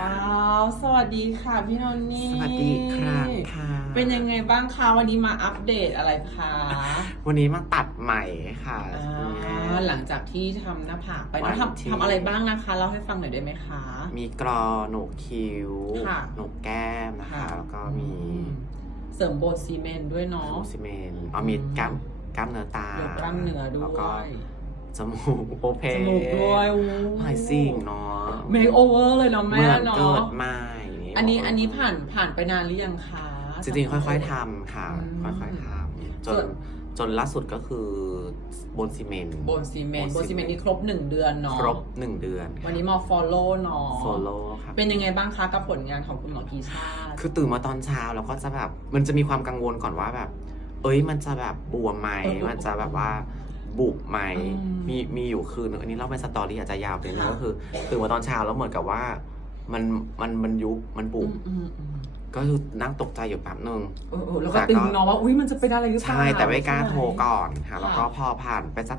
ว้าว สวัสดีค่ะพี่นนท์นี่สวัสดีครับค่ะเป็นยังไงบ้างคะวันนี้มาอัปเดตอะไรคะวันนี้มาตัดใหม่ค่ะอ่คุณแม่าหลังจากที่ทำหน้าผากไปวัน้องนที่ทำทำอะไรบ้างนะคะเล่าให้ฟังหน่อยได้ไหมคะ มีกรอโหนกคิ้วค่ะโหนกแก้มนะคะ แล้วก็มีอืเสริมโบนซีเมนต์ด้วยเนาะฟูซิเมนเอามีกล้ามกล้ามเนื้อตายกกล้ามเนื้อด้แล้ววก็ยจมูกโอเพจมูกด้วยโอ้ไฮซิ่งเนาะ เมคโอเวอร์เลยเนาะเหแม่มือนเนาะเกิดใหม่อันนี้อันนี้ผ่านผ่านไปนานหรือยังคะ จริงๆค่อยๆทำค่ะ อืม ค่อยๆทำจส่นวนจนล่าสุดก็คือบนซีเมนต์ โบนซีเมนต์โบโบนนซีซีเมเมนนต์ต์นี่ครบหนึ่งเดือนเนาะครบหนึ่งเดือนวันนี้มา follow เนาะ follow ครับ เป็นยังไงบ้างคะกับผลงานของคุณหมอกีชาติ คือตื่นมาตอนเช้าแล้วก็จะแบบ มันจะมีความกังวลก่อนว่าแบบ เอ้ยมันจะแบบบวมไหมเออเออมันจะแบบว่า บุบไหมอืมมีมีอยู่คืนนึงอันนี้เล่าเป็นสตอรี่อาจจะยาวไปนึงค่ะก็คือตื่นมาตอนเช้าแล้วเหมือนกับว่า มันมันมันยุบมันบุอืบมอืมอืมก็คือนั่งตกใจอยู่แป๊บนึงเออเออแล้วก็ตึงเนาะว่าอุ้ยมันจะเป็นอะไรหรือเปล่าใช่แต่ไม่กล้าโทรใช่ไหมก่อนค่ะแล้วก็ค่ะพอผ่านไปสัก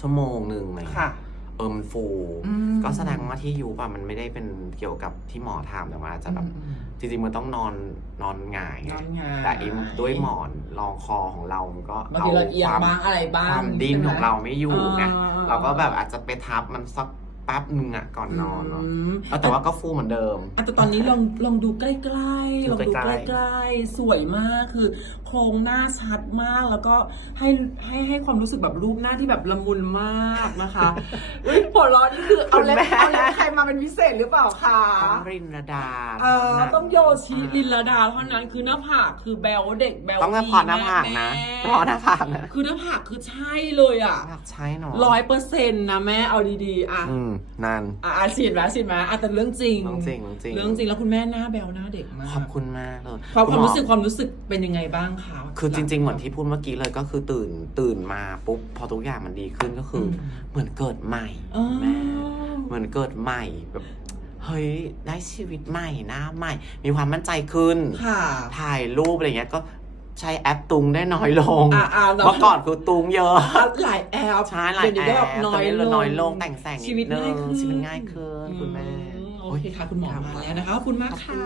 ชั่วโมงหนึ่งอะไรเลยค่ะ เออมันฟู อืม ก็แสดงว่าที่ยุบอะมันไม่ได้เป็นเกี่ยวกับที่หมอทำแต่ว่าอาจจะแบบอืมจริงๆมันต้องนอนนอนหงายอืมไงนอนหงาย แต่อิมด้วยหมอนรองคอของเรามันก็บางทีเราเอียงความบ้างอะไรบ้างความดิ้นใช่ไหมของเราไม่อยู่ไงอ่าเราก็แบบอาจจะไปทับมันสัก แป๊บนึงอะก่อนนอนเนาะมเออแต่ว่าก็ฟูเหมือนเดิมอะแต่ตอนนี้ลองลองดูใกล้ๆดูลองดูใกใกล้ล้ๆ สวยมากคือ โครงหน้าชัดมากแล้วก็ให้ให้ให้ความรู้สึกแบบรูปหน้าที่แบบละมุนมากนะคะอุ้ยหัวเร้อนนี่คือเอาเล็บคุณแม่เอาเล็บใครมาเป็นพิเศษหรือเปล่าคะต้องรินระดาเออเท่านั้นต้องโยชิลินลดาเท่านั้นคือหน้าผากคือแบลเด็กแบลต้องให้ดีพอหน้าผากนะแม่พอหน้าผากนะคือหน้าผากคือใช่เลยอะอยากใช้เนาะร้อยเปอร์เซ็นต์นะแม่เอาดีๆอะอืมนั่นอะอะฉีดไหมฉีดไหมอะแต่เรื่องจริง เรื่องจริงเรื่องจริงเรื่องจริงแล้วคุณแม่หน้าแบลหน้าเด็กมากขอบคุณมากเลยความความณหรู้สึกความรู้สึกเป็นยังไงบ้างคะคือจริง ๆ เหมือนที่พูดเมื่อกี้เลยก็คือตื่นตื่นมาปุ๊บพอทุกอย่างมันดีขึ้นก็คืออเหมือนเกิดใหม่อ๋อแม่เหมือนเกิดใหม่แบบเฮ้ย ได้ชีวิตใหม่หน้าใหม่ มีความมั่นใจขึ้นค่ะถ่ายรูปอะไรเงี้ยก็ใช้แอปตุงได้น้อยลงอะอะเนอะเมื่อก่อนคือตุงเยอะหลายแอปใช่หลายเดี๋ยวแอนี้ก็ปแบบน้อยตลงน้อยลงแต่งแสงนิดชีวิตง่ายนึขึ้นชีวิตง่ายขึ้นคุณแม่อืมโอเคค่ะคุณหมอมาแล้วนะคะขอบคุณมากค่ะ